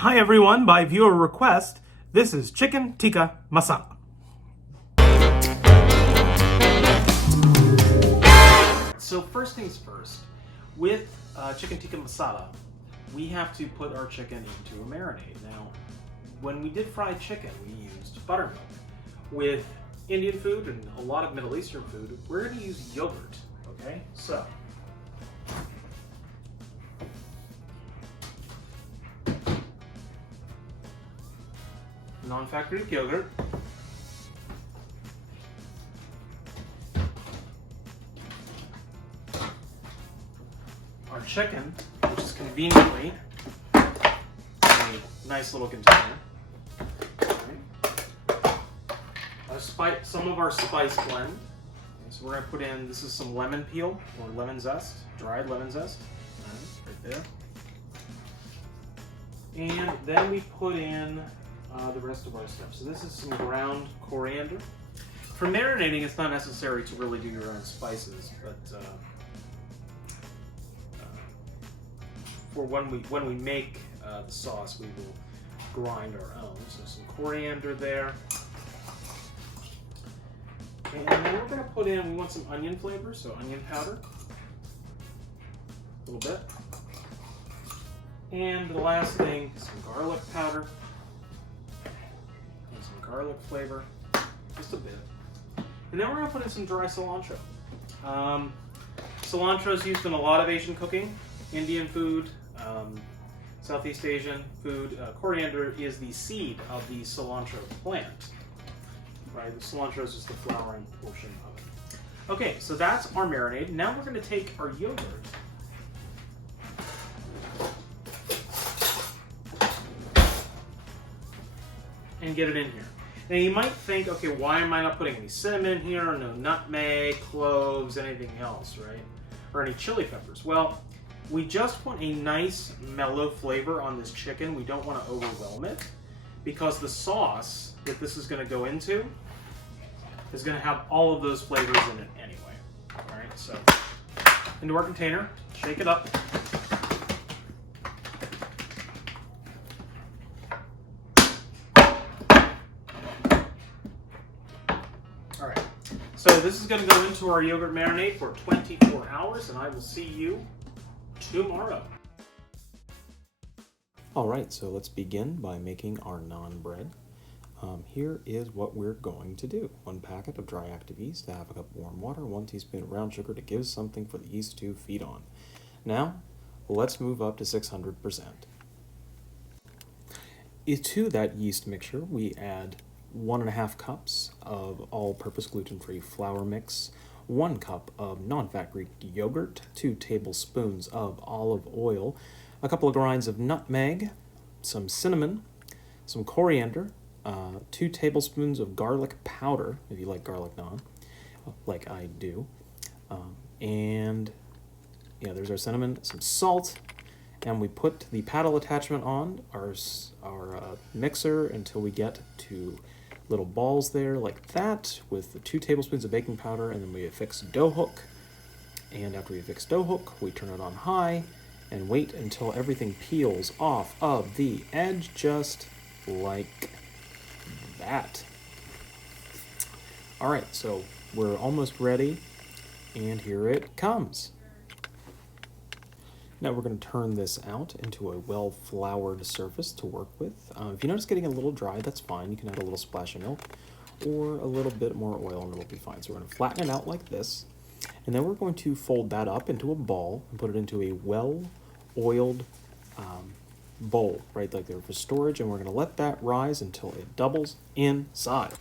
Hi everyone, by viewer request, this is Chicken Tikka Masala. So first things first, with Chicken Tikka Masala, we have to put our chicken into a marinade. Now, when we did fried chicken, we used buttermilk. With Indian food and a lot of Middle Eastern food, we're going to use yogurt, okay? So, non-fat Greek yogurt. Our chicken, which is conveniently in a nice little container. Right. Some of our spice blend. Okay, so we're going to put in, this is some lemon peel or lemon zest, dried lemon zest, right there. And then we put in the rest of our stuff. So this is some ground coriander. For marinating, it's not necessary to really do your own spices, but for when we make the sauce, we will grind our own. So some coriander there. And then we're going to put in, we want some onion flavor, so onion powder. A little bit. And the last thing, some garlic powder. And some garlic flavor, just a bit. And then we're going to put in some dry cilantro. Cilantro is used in a lot of Asian cooking, Indian food, Southeast Asian food. Coriander is the seed of the cilantro plant. Right, the cilantro is just the flowering portion of it. Okay, so that's our marinade. Now we're going to take our yogurt and get it in here. Now you might think, okay, why am I not putting any cinnamon here, no nutmeg, cloves, anything else, right? Or any chili peppers? Well, we just want a nice mellow flavor on this chicken. We don't want to overwhelm it because the sauce that this is going to go into is going to have all of those flavors in it anyway. All right, so into our container, shake it up. All right, so this is going to go into our yogurt marinade for 24 hours, and I will see you tomorrow. All right, so let's begin by making our naan bread. Here is what we're going to do. 1 packet of dry active yeast, 1/2 cup of warm water, 1 teaspoon of brown sugar to give something for the yeast to feed on. Now, let's move up to 600%. To that yeast mixture, we add 1.5 cups of all-purpose gluten-free flour mix, 1 cup of non-fat Greek yogurt, 2 tablespoons of olive oil, a couple of grinds of nutmeg, some cinnamon, some coriander, 2 tablespoons of garlic powder, if you like garlic naan, like I do, and yeah, there's our cinnamon, some salt, and we put the paddle attachment on our mixer until we get to little balls there like that with the 2 tablespoons of baking powder, and then we affix dough hook, and after we affix dough hook, we turn it on high and wait until everything peels off of the edge just like that. All right, so we're almost ready, and here it comes. Now we're going to turn this out into a well-floured surface to work with. If you notice getting a little dry, that's fine. You can add a little splash of milk or a little bit more oil and it'll be fine. So we're going to flatten it out like this, and then we're going to fold that up into a ball and put it into a well-oiled bowl, right, like there for storage, and we're going to let that rise until it doubles inside.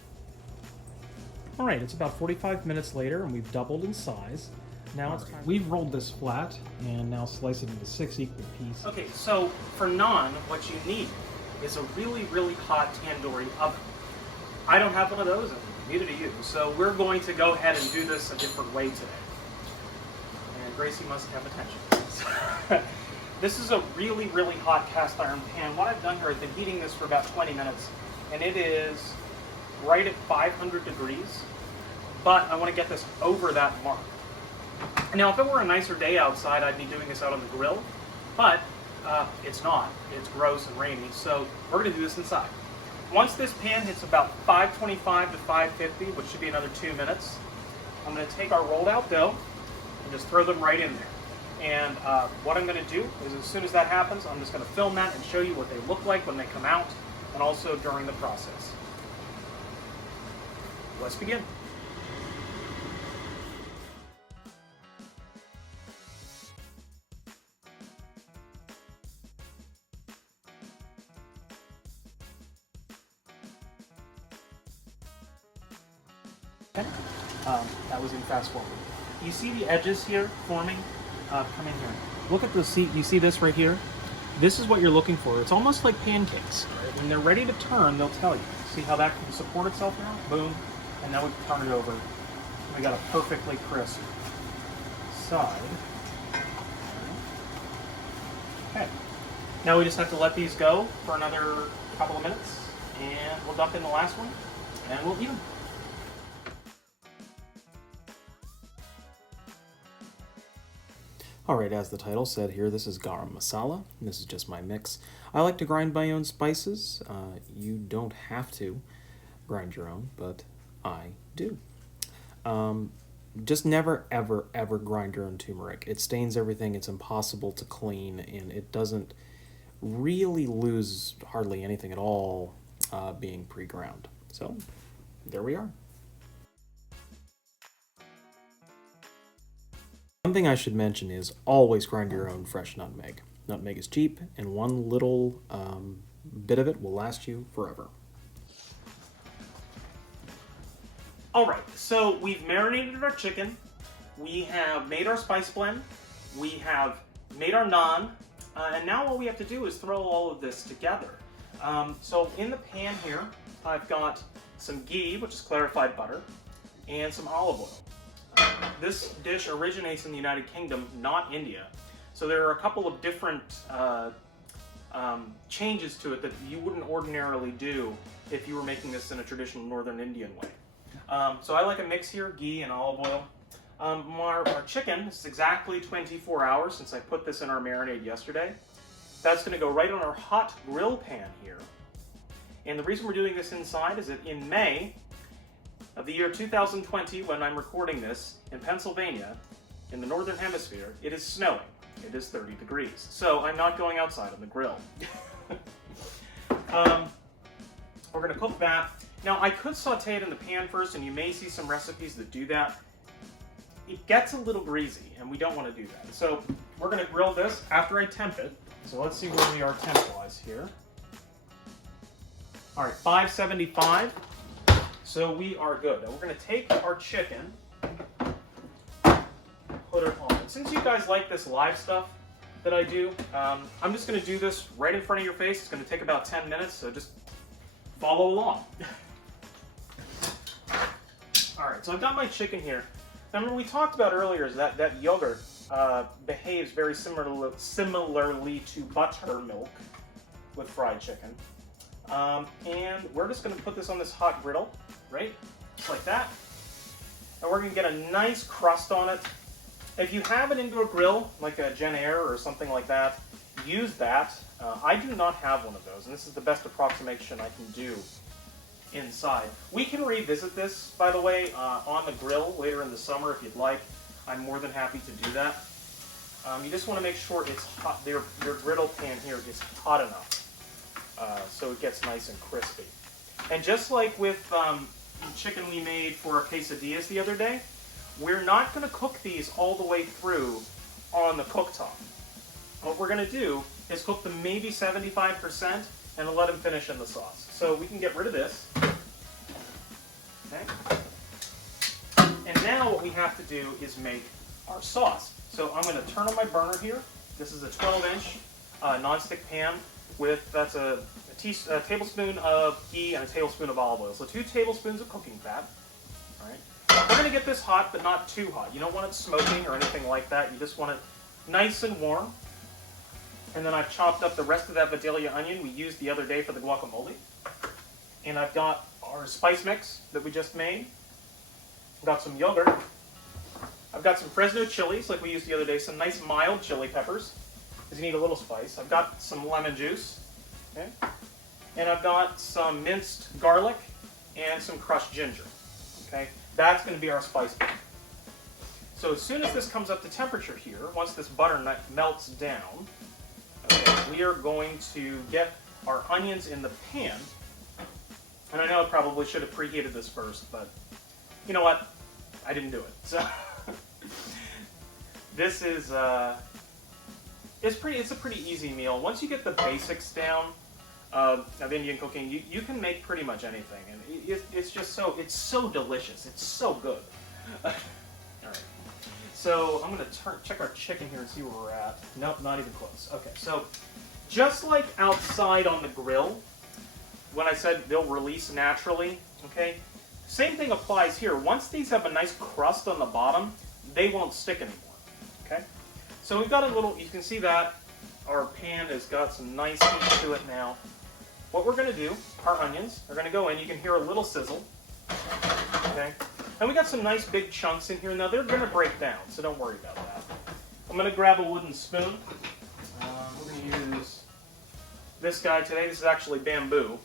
All right, it's about 45 minutes later, and we've doubled in size. Now it's time. We've rolled this flat, and now slice it into 6 equal pieces. Okay, so for naan, what you need is a really, really hot tandoori oven. I don't have one of those, and neither do you, so we're going to go ahead and do this a different way today. And Gracie must have attention. This is a really, really hot cast iron pan. What I've done here is been heating this for about 20 minutes, and it is right at 500 degrees, but I want to get this over that mark. Now, if it were a nicer day outside, I'd be doing this out on the grill, but It's not. It's gross and rainy, so we're going to do this inside. Once this pan hits about 525 to 550, which should be another 2 minutes, I'm going to take our rolled out dough and just throw them right in there. And what I'm going to do is as soon as that happens, I'm just going to film that and show you what they look like when they come out, and also during the process. Let's begin. Okay. That was in fast forward. You see the edges here forming? Come in here. Look at the seat. You see this right here? This is what you're looking for. It's almost like pancakes. Right? When they're ready to turn, they'll tell you. See how that can support itself now? Boom. And now we can turn it over. We got a perfectly crisp side. Okay. Now we just have to let these go for another couple of minutes, and we'll dump in the last one, and we'll eat them. Alright, as the title said here, this is Garam Masala, and this is just my mix. I like to grind my own spices. You don't have to grind your own, but I do. Just never, ever, ever grind your own turmeric. It stains everything, it's impossible to clean, and it doesn't really lose hardly anything at all being pre-ground. So, there we are. One thing I should mention is always grind your own fresh nutmeg. Nutmeg is cheap, and one little bit of it will last you forever. All right, so we've marinated our chicken, we have made our spice blend, we have made our naan, and now all we have to do is throw all of this together. So in the pan here, I've got some ghee, which is clarified butter, and some olive oil. This dish originates in the United Kingdom, not India. So there are a couple of different changes to it that you wouldn't ordinarily do if you were making this in a traditional Northern Indian way. So I like a mix here, ghee and olive oil. Our chicken, this is exactly 24 hours since I put this in our marinade yesterday. That's going to go right on our hot grill pan here. And the reason we're doing this inside is that in May of the year 2020, when I'm recording this, in Pennsylvania, in the Northern Hemisphere, it is snowing. It is 30 degrees. So I'm not going outside on the grill. We're going to cook that. Now, I could saute it in the pan first, and you may see some recipes that do that. It gets a little greasy, and we don't want to do that. So we're going to grill this after I temp it. So let's see where we are temp-wise here. All right, 575. So we are good. Now we're going to take our chicken, put it on. And since you guys like this live stuff that I do, I'm just going to do this right in front of your face. It's going to take about 10 minutes, so just follow along. All right, so I've got my chicken here. Now, remember we talked about earlier is that yogurt behaves very similarly to buttermilk with fried chicken. And we're just going to put this on this hot griddle, right? Just like that. And we're going to get a nice crust on it. If you have an indoor grill, like a Gen Air or something like that, use that. I do not have one of those, and this is the best approximation I can do inside. We can revisit this, by the way, on the grill later in the summer if you'd like. I'm more than happy to do that. You just want to make sure it's hot. Your griddle pan here is hot enough. So it gets nice and crispy. And just like with the chicken we made for our quesadillas the other day, we're not going to cook these all the way through on the cooktop. What we're going to do is cook them maybe 75% and let them finish in the sauce. So we can get rid of this. Okay. And now what we have to do is make our sauce. So I'm going to turn on my burner here. This is a 12-inch nonstick pan with, that's a tablespoon of ghee and a tablespoon of olive oil. So 2 tablespoons of cooking fat. All right. We're going to get this hot, but not too hot. You don't want it smoking or anything like that. You just want it nice and warm. And then I've chopped up the rest of that Vidalia onion we used the other day for the guacamole. And I've got our spice mix that we just made. I've got some yogurt. I've got some Fresno chilies like we used the other day, some nice mild chili peppers. because you need a little spice. I've got some lemon juice, okay? And I've got some minced garlic and some crushed ginger, okay? That's going to be our spice blend. So as soon as this comes up to temperature here, once this butter melts down, okay, we are going to get our onions in the pan. And I know I probably should have preheated this first, but you know what? I didn't do it. So this is it's a pretty easy meal. Once you get the basics down of Indian cooking, you can make pretty much anything, and it's just so delicious. It's so good. All right. So I'm gonna check our chicken here and see where we're at. Nope, not even close. Okay, so just like outside on the grill, when I said they'll release naturally, okay, same thing applies here. Once these have a nice crust on the bottom, they won't stick anymore, okay? So we've got a little, you can see that our pan has got some nice heat to it now. What we're gonna do, our onions are gonna go in. You can hear a little sizzle, okay? And we got some nice big chunks in here. Now they're gonna break down, so don't worry about that. I'm gonna grab a wooden spoon. We're gonna use this guy today. This is actually bamboo.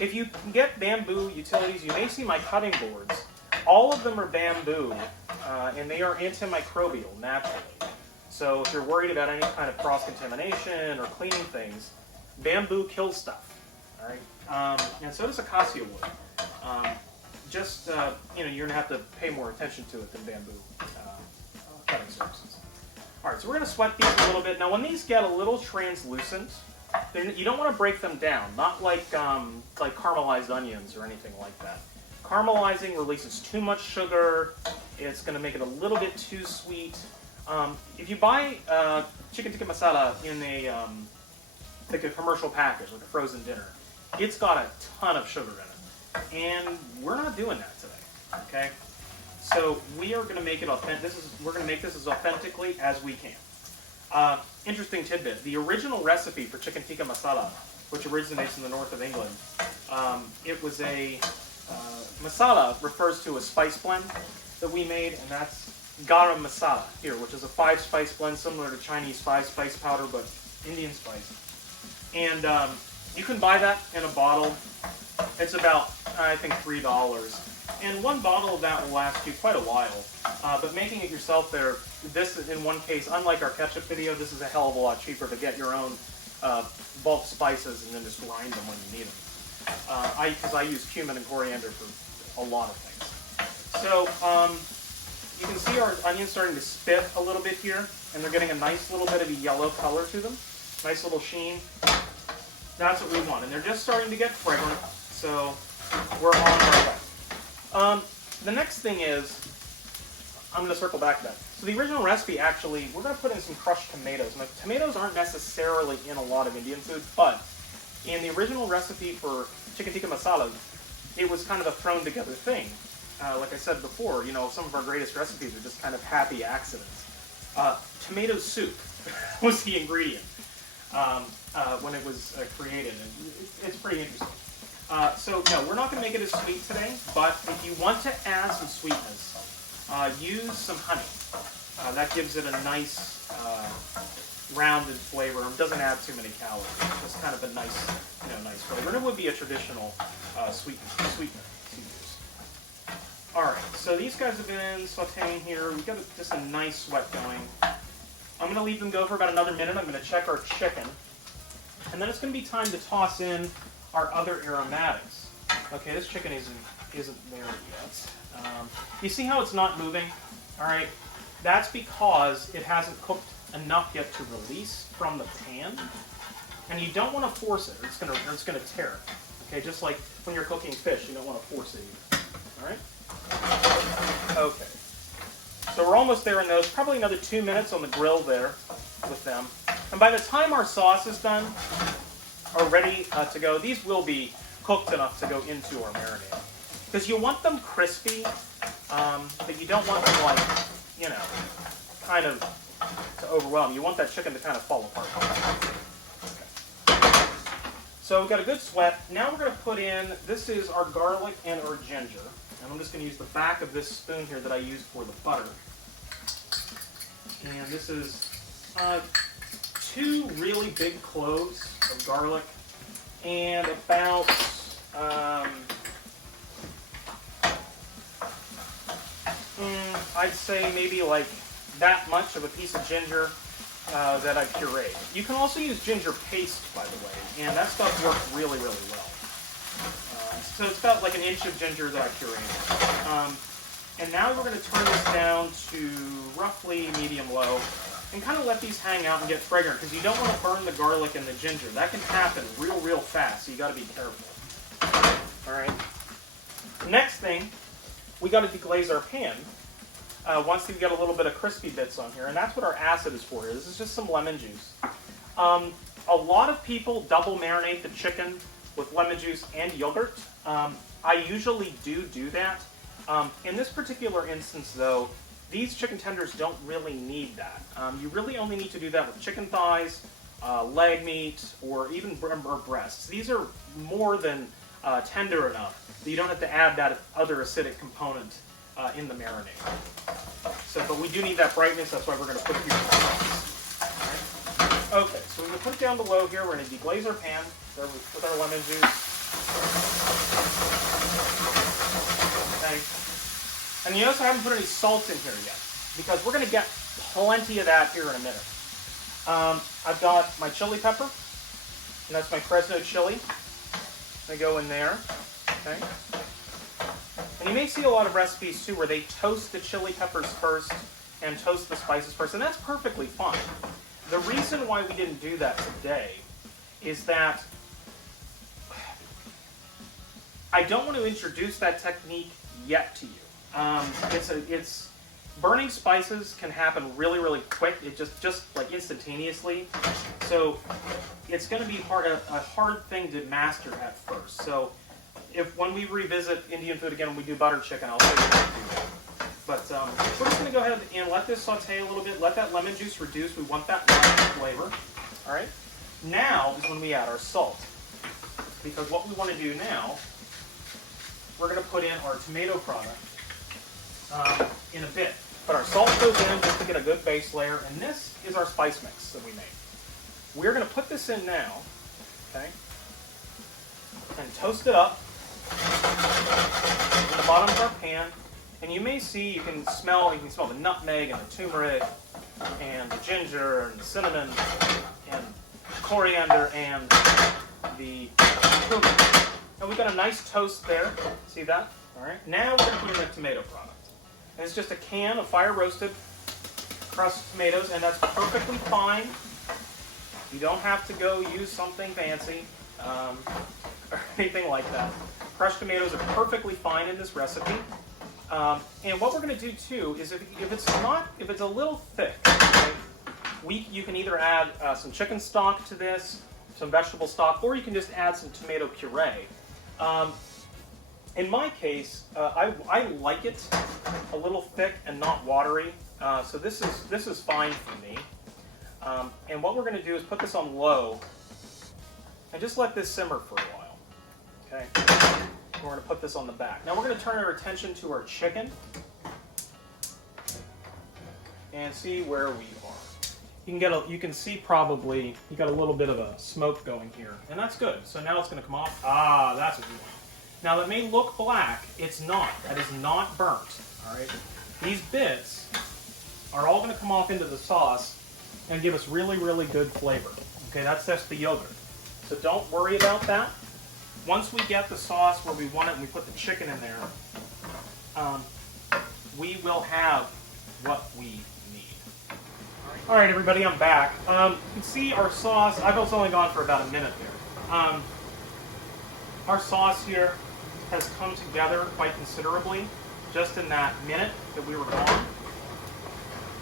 If you can get bamboo utilities, you may see my cutting boards. All of them are bamboo, and they are antimicrobial naturally. So if you're worried about any kind of cross-contamination or cleaning things, bamboo kills stuff. All right, and so does acacia wood. You're gonna have to pay more attention to it than bamboo cutting surfaces. All right, so we're gonna sweat these a little bit. Now, when these get a little translucent, you don't want to break them down, not like caramelized onions or anything like that. Caramelizing releases too much sugar. It's going to make it a little bit too sweet. If you buy chicken tikka masala in like a commercial package, like a frozen dinner, it's got a ton of sugar in it, and we're not doing that today. Okay, so we are going to make it authentic. We're going to make this as authentically as we can. Interesting tidbit, the original recipe for chicken tikka masala, which originates in the north of England, it was masala refers to a spice blend that we made, and that's Garam masala here, which is a 5-spice blend similar to Chinese 5-spice powder, but Indian spice. And you can buy that in a bottle. It's about, I think, $3. And one bottle of that will last you quite a while. But making it yourself there, this in one case, unlike our ketchup video, this is a hell of a lot cheaper to get your own bulk spices and then just grind them when you need them. Because I use cumin and coriander for a lot of things. So you can see our onions starting to spit a little bit here, and they're getting a nice little bit of a yellow color to them. Nice little sheen. That's what we want. And they're just starting to get fragrant, so we're on our way. The next thing is, I'm going to circle back to that. So the original recipe, actually, we're going to put in some crushed tomatoes. Now, tomatoes aren't necessarily in a lot of Indian food, but in the original recipe for chicken tikka masala, it was kind of a thrown together thing. Like I said before, some of our greatest recipes are just kind of happy accidents. Tomato soup was the ingredient when it was created, and it's pretty interesting. So no, we're not going to make it as sweet today, but if you want to add some sweetness, use some honey. That gives it a nice rounded flavor. It doesn't add too many calories. It's just kind of a nice flavor. And it would be a traditional sweetener to use. All right, so these guys have been sauteing here. We've got just a nice sweat going. I'm going to leave them go for about another minute. I'm going to check our chicken, and then it's going to be time to toss in our other aromatics. Okay, this chicken isn't there yet. You see how it's not moving? All right, that's because it hasn't cooked enough yet to release from the pan, and you don't want to force it, or it's gonna tear it. Okay, just like when you're cooking fish, you don't want to force it either. All right. Okay. So we're almost there in those. Probably another 2 minutes on the grill there with them, and by the time our sauce is done, are ready to go, these will be cooked enough to go into our marinade. Because you want them crispy, but you don't want them kind of to overwhelm. You want that chicken to kind of fall apart. Okay. So we've got a good sweat. Now we're going to put in, this is our garlic and our ginger. And I'm just going to use the back of this spoon here that I used for the butter. And this is 2 really big cloves of garlic and about I'd say maybe like that much of a piece of ginger that I pureed. You can also use ginger paste, by the way, and that stuff works really, really well. So it's about like an inch of ginger that I pureed. And now we're going to turn this down to roughly medium-low and kind of let these hang out and get fragrant, because you don't want to burn the garlic and the ginger. That can happen real fast, so you got to be careful. All right. Next thing, we got to deglaze our pan. Once we get a little bit of crispy bits on here, and that's what our acid is for. This is just some lemon juice. A lot of people double marinate the chicken with lemon juice and yogurt. I usually do that. In this particular instance, though, these chicken tenders don't really need that. You really only need to do that with chicken thighs, leg meat, or even breasts. These are more than tender enough that you don't have to add that other acidic component in the marinade. So, but we do need that brightness. That's why we're going to put it here. Right. Okay, so we're going to put it down below here. We're going to deglaze our pan with our lemon juice. Okay. And you notice I haven't put any salt in here yet, because we're going to get plenty of that here in a minute. I've got my chili pepper, and that's my Fresno chili. They go in there. Okay. And you may see a lot of recipes too where they toast the chili peppers first and toast the spices first, and that's perfectly fine. The reason why we didn't do that today is that I don't want to introduce that technique yet to you. It's burning spices can happen really quick. It just like instantaneously. So it's going to be a hard thing to master at first. So when we revisit Indian food again and we do butter chicken, I'll show you how to do that. But we're just going to go ahead and let this saute a little bit. Let that lemon juice reduce. We want that lemon flavor. All right. Now is when we add our salt, because what we want to do now, we're going to put in our tomato product in a bit. But our salt goes in just to get a good base layer, and this is our spice mix that we made. We're going to put this in now, okay, and toast it up at the bottom of our pan. And you may see, you can smell the nutmeg and the turmeric and the ginger and the cinnamon and coriander and the cumin. And we've got a nice toast there. See that? All right. Now we're going to put in the tomato product. And it's just a can of fire-roasted crushed tomatoes, and that's perfectly fine. You don't have to go use something fancy or anything like that. Crushed tomatoes are perfectly fine in this recipe. And what we're going to do too is if it's a little thick, okay, you can either add some chicken stock to this, some vegetable stock, or you can just add some tomato puree. In my case, I like it a little thick and not watery, so this is fine for me. And what we're going to do is put this on low and just let this simmer for a while. Okay. And we're going to put this on the back. Now we're going to turn our attention to our chicken and see where we are. You can see probably you got a little bit of a smoke going here, and that's good. So now it's going to come off. Ah, that's what we want. Now that may look black, it's not. That is not burnt. All right. These bits are all going to come off into the sauce and give us really good flavor. Okay, that's just the yogurt. So don't worry about that. Once we get the sauce where we want it and we put the chicken in there, we will have what we need. All right, everybody, I'm back. You can see our sauce. I've only gone for about a minute here. Our sauce here has come together quite considerably just in that minute that we were gone.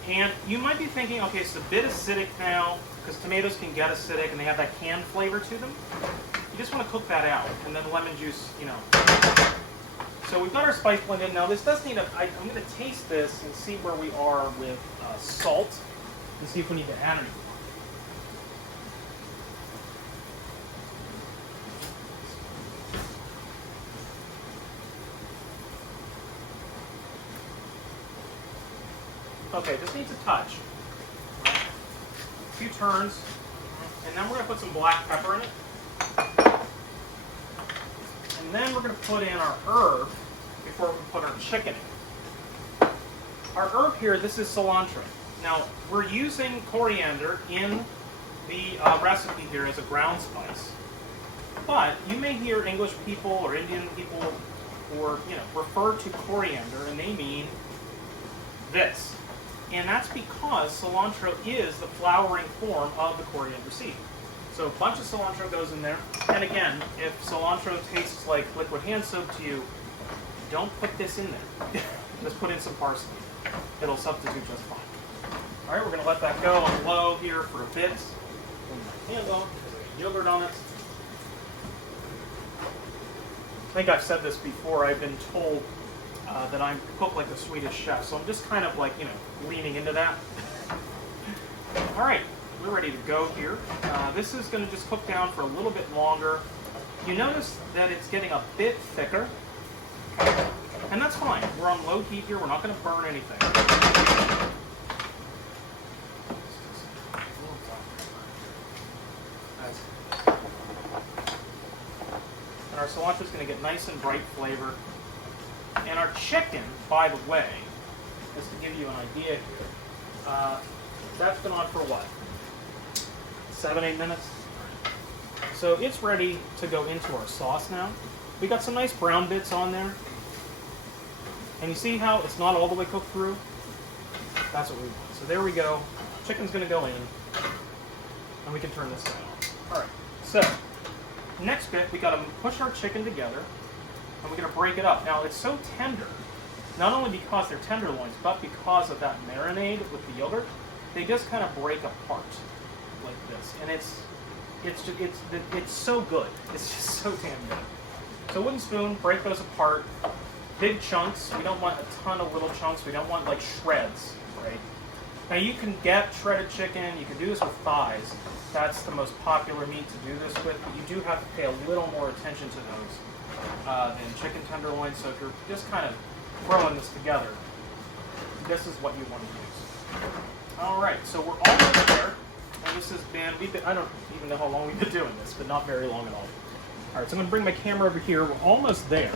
And you might be thinking, okay, it's a bit acidic now because tomatoes can get acidic and they have that canned flavor to them. You just want to cook that out, and then the lemon juice, you know. So we've got our spice blend in. Now this does need I'm going to taste this and see where we are with salt and see if we need to add anything. Okay, just needs a touch. A few turns. And then we're going to put some black pepper in it. And then we're going to put in our herb before we put our chicken in. Our herb here, this is cilantro. Now, we're using coriander in the recipe here as a ground spice. But you may hear English people or Indian people or, refer to coriander and they mean this. And that's because cilantro is the flowering form of the coriander seed. So a bunch of cilantro goes in there. And again, if cilantro tastes like liquid hand soap to you, don't put this in there. Just put in some parsley. It'll substitute just fine. All right, we're going to let that go on low here for a bit. Put my hand on because I got yogurt on it. I think I've said this before. I've been told that I'm cooked like a Swedish chef, so I'm just kind of like, leaning into that. All right, we're ready to go here. This is going to just cook down for a little bit longer. You notice that it's getting a bit thicker, and that's fine. We're on low heat here. We're not going to burn anything. And our cilantro is going to get nice and bright flavor. And our chicken, by the way, just to give you an idea here, that's been on for what? 7-8 minutes? So it's ready to go into our sauce now. We got some nice brown bits on there. And you see how it's not all the way cooked through? That's what we want. So there we go. Chicken's going to go in. And we can turn this on. All right. So next bit, we got to push our chicken together. And we're going to break it up. Now, it's so tender, not only because they're tenderloins, but because of that marinade with the yogurt, they just kind of break apart like this. And it's so good. It's just so damn good. So wooden spoon, break those apart. Big chunks. We don't want a ton of little chunks. We don't want like shreds, right? Now you can get shredded chicken. You can do this with thighs. That's the most popular meat to do this with, but you do have to pay a little more attention to those than chicken tenderloins. So if you're just kind of throwing this together, this is what you want to use. All right, so we're almost there. And this has been, I don't even know how long we've been doing this, but not very long at all. All right, so I'm going to bring my camera over here. We're almost there.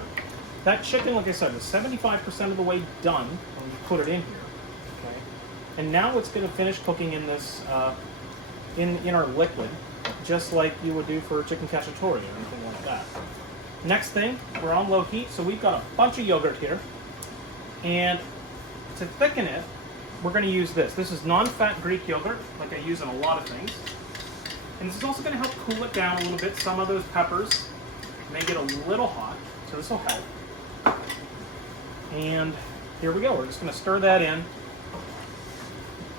That chicken, like I said, is 75% of the way done when you put it in here. Okay, and now it's going to finish cooking in this, in our liquid, just like you would do for chicken cacciatore or anything like that. Next thing, we're on low heat, so we've got a bunch of yogurt here. And to thicken it, we're going to use this. This is non-fat Greek yogurt, like I use in a lot of things. And this is also going to help cool it down a little bit. Some of those peppers may get a little hot, so this will help. And here we go. We're just going to stir that in.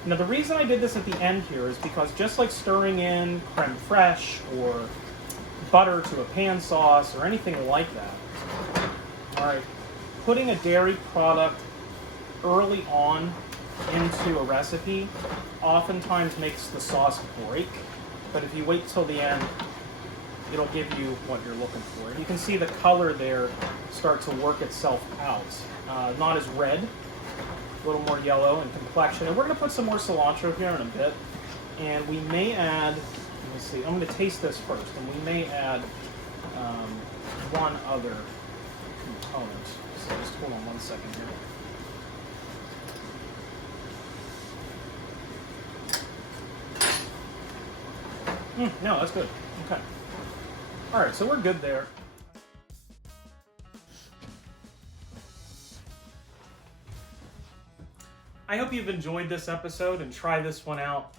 Now, the reason I did this at the end here is because just like stirring in creme fraiche or butter to a pan sauce or anything like that, all right, putting a dairy product early on into a recipe oftentimes makes the sauce break, but if you wait till the end, it'll give you what you're looking for. And you can see the color there start to work itself out. Not as red, a little more yellow in complexion. And we're going to put some more cilantro here in a bit, and we may add, let me see, I'm going to taste this first, and we may add one other component. So just hold on one second here. No, that's good. Okay. All right, so we're good there. I hope you've enjoyed this episode and try this one out.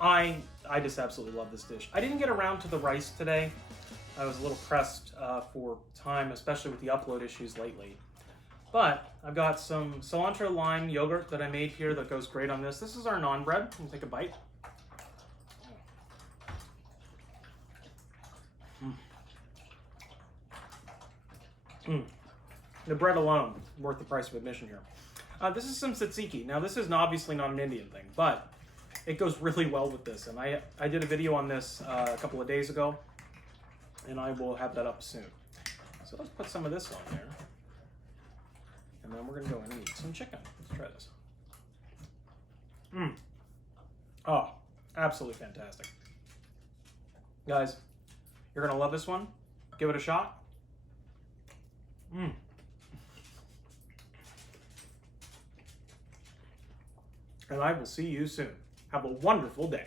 I just absolutely love this dish. I didn't get around to the rice today. I was a little pressed for time, especially with the upload issues lately. But I've got some cilantro lime yogurt that I made here that goes great on this. This is our naan bread. We'll take a bite. The bread alone, worth the price of admission here. This is some tzatziki. Now, this is obviously not an Indian thing, but it goes really well with this. And I did a video on this a couple of days ago, and I will have that up soon. So let's put some of this on there. And then we're going to go in and eat some chicken. Let's try this. Oh, absolutely fantastic. Guys, you're gonna love this one. Give it a shot. And I will see you soon. Have a wonderful day.